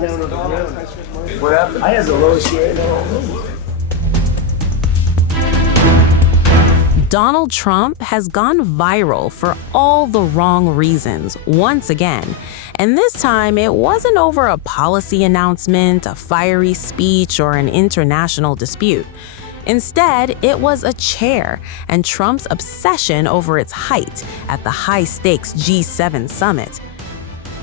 down on the ground. What happened? I had the lowest share in the whole room. Donald Trump has gone viral for all the wrong reasons, once again. And this time, it wasn't over a policy announcement, a fiery speech, or an international dispute. Instead, it was a chair and Trump's obsession over its height at the high-stakes G7 summit.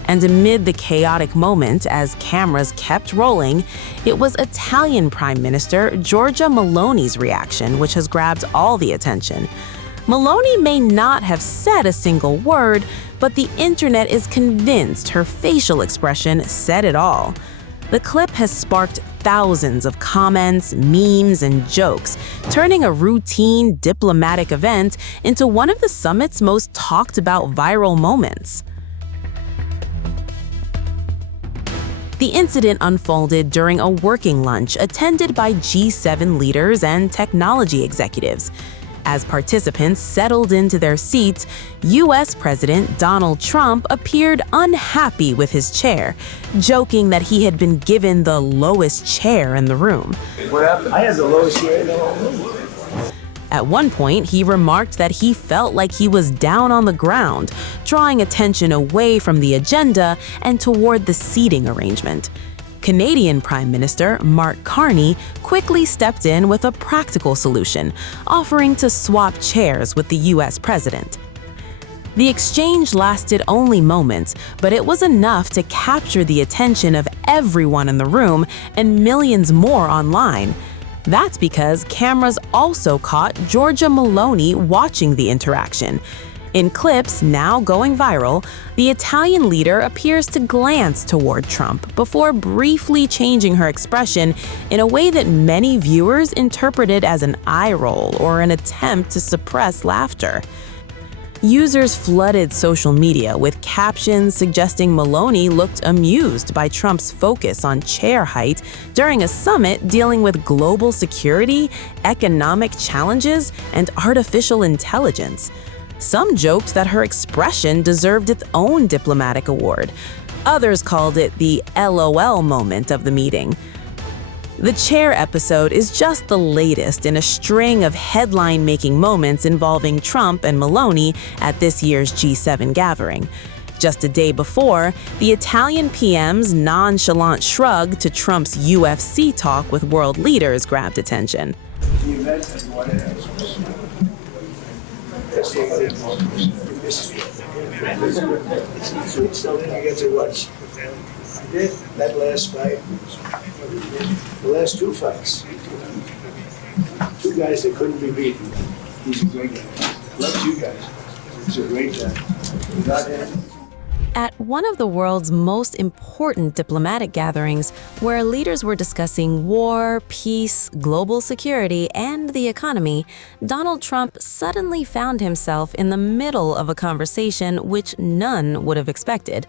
And amid the chaotic moment as cameras kept rolling, it was Italian Prime Minister Giorgia Meloni's reaction which has grabbed all the attention. Meloni may not have said a single word, but the internet is convinced her facial expression said it all. The clip has sparked thousands of comments, memes, and jokes, turning a routine diplomatic event into one of the summit's most talked about viral moments. The incident unfolded during a working lunch attended by G7 leaders and technology executives. As participants settled into their seats, U.S. President Donald Trump appeared unhappy with his chair, joking that he had been given the lowest chair in the room. What happened? I had the lowest share in the whole room. At one point, he remarked that he felt like he was down on the ground, drawing attention away from the agenda and toward the seating arrangement. Canadian Prime Minister Mark Carney quickly stepped in with a practical solution, offering to swap chairs with the U.S. president. The exchange lasted only moments, but it was enough to capture the attention of everyone in the room and millions more online. That's because cameras also caught Giorgia Meloni watching the interaction. In clips now going viral, the Italian leader appears to glance toward Trump before briefly changing her expression in a way that many viewers interpreted as an eye roll or an attempt to suppress laughter. Users flooded social media with captions suggesting Meloni looked amused by Trump's focus on chair height during a summit dealing with global security, economic challenges, and artificial intelligence. Some joked that her expression deserved its own diplomatic award. Others called it the LOL moment of the meeting. The chair episode is just the latest in a string of headline-making moments involving Trump and Meloni at this year's G7 gathering. Just a day before, the Italian PM's nonchalant shrug to Trump's UFC talk with world leaders grabbed attention. The event and what it is. So then you get to watch. I did that last fight. The last two fights. Two guys that couldn't be beaten. He's a great guy. Loves you guys. He's a great guy. Without him. At one of the world's most important diplomatic gatherings, where leaders were discussing war, peace, global security, and the economy, Donald Trump suddenly found himself in the middle of a conversation which none would have expected.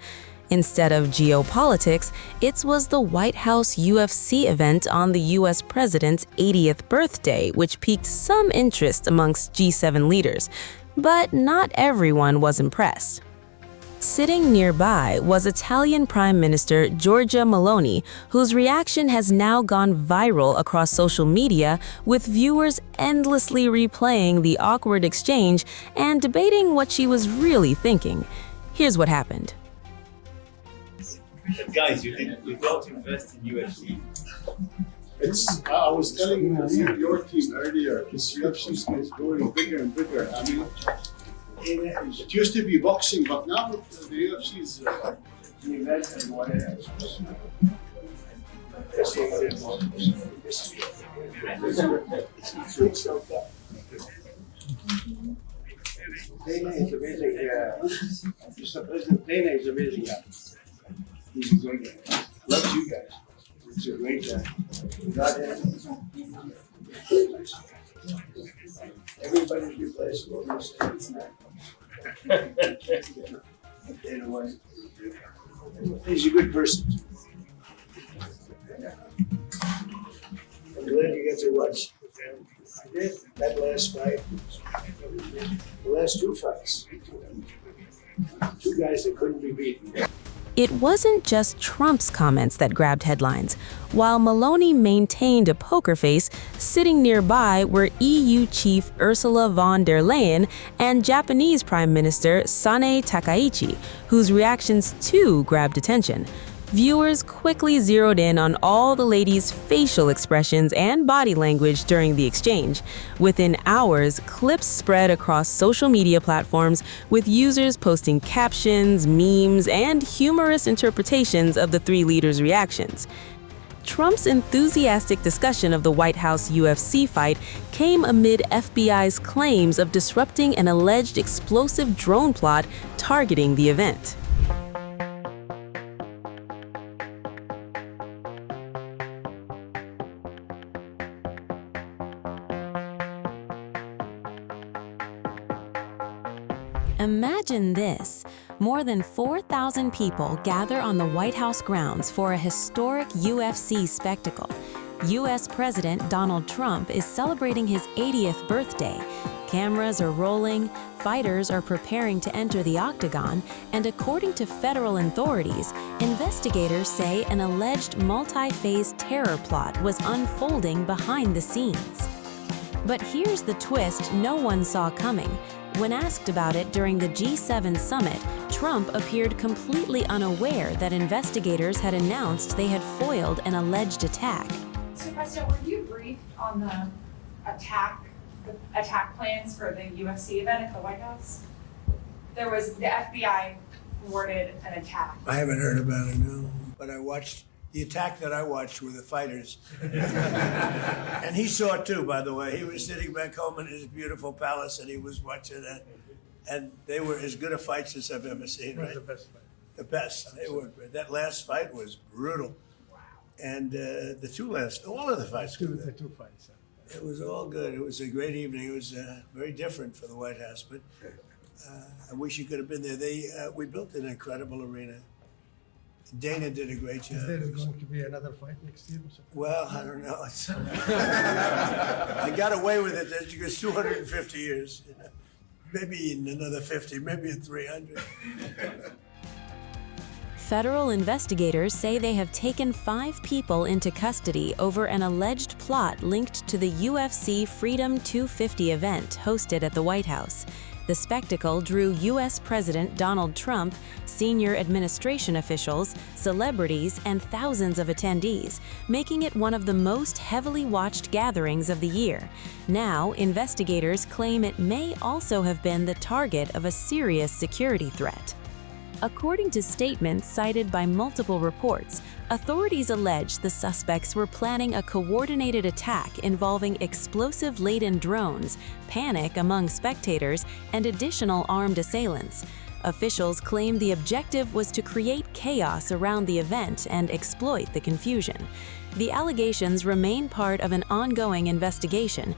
Instead of geopolitics, it was the White House UFC event on the U.S. president's 80th birthday, which piqued some interest amongst G7 leaders. But not everyone was impressed. Sitting nearby was Italian Prime Minister Giorgia Meloni, whose reaction has now gone viral across social media, with viewers endlessly replaying the awkward exchange and debating what she was really thinking. Here's what happened. Guys, you don't invest in UFC. I was telling your team earlier, this UFC is growing bigger and bigger. I mean, it used to be boxing, but now the UFC is The event and what it is. Leyen is amazing. Mr. President Leyen is amazing. He's a great guy. Loves you guys. He's a great guy. Without him, everybody's replaceable. He's a good person. I'm glad you get to watch I did that last fight. The last two fights. Two guys that couldn't be beaten. It wasn't just Trump's comments that grabbed headlines. While Meloni maintained a poker face, sitting nearby were EU Chief Ursula von der Leyen and Japanese Prime Minister Sanae Takaichi, whose reactions too grabbed attention. Viewers quickly zeroed in on all the ladies' facial expressions and body language during the exchange. Within hours, clips spread across social media platforms, with users posting captions, memes, and humorous interpretations of the three leaders' reactions. Trump's enthusiastic discussion of the White House UFC fight came amid FBI's claims of disrupting an alleged explosive drone plot targeting the event. Imagine this. More than 4,000 people gather on the White House grounds for a historic UFC spectacle. U.S. President Donald Trump is celebrating his 80th birthday. Cameras are rolling, fighters are preparing to enter the octagon, and according to federal authorities, investigators say an alleged multi-phase terror plot was unfolding behind the scenes. But here's the twist no one saw coming. When asked about it during the G7 summit, Trump appeared completely unaware that investigators had announced they had foiled an alleged attack. So, President, were you briefed on the attack plans for the UFC event at the White House? The FBI thwarted an attack. I haven't heard about it, no. But I watched, the attack that I watched were the fighters. And he saw it too, by the way. He was sitting back home in his beautiful palace and he was watching it. And they were as good a fights as I've ever seen, right? The best fight. The best. They were. That last fight was brutal. And the two last, all of the fights were The good. two fights. It was all good. It was a great evening. It was very different for the White House, but I wish you could have been there. We built an incredible arena. Dana did a great job. Is there going to be another fight next year? Well, I don't know. I got away with it because 250 years. You know. Maybe in another 50, maybe in 300. Federal investigators say they have taken 5 people into custody over an alleged plot linked to the UFC Freedom 250 event hosted at the White House. The spectacle drew U.S. President Donald Trump, senior administration officials, celebrities, and thousands of attendees, making it one of the most heavily watched gatherings of the year. Now, investigators claim it may also have been the target of a serious security threat. According to statements cited by multiple reports, authorities allege the suspects were planning a coordinated attack involving explosive-laden drones, panic among spectators, and additional armed assailants. Officials claim the objective was to create chaos around the event and exploit the confusion. The allegations remain part of an ongoing investigation.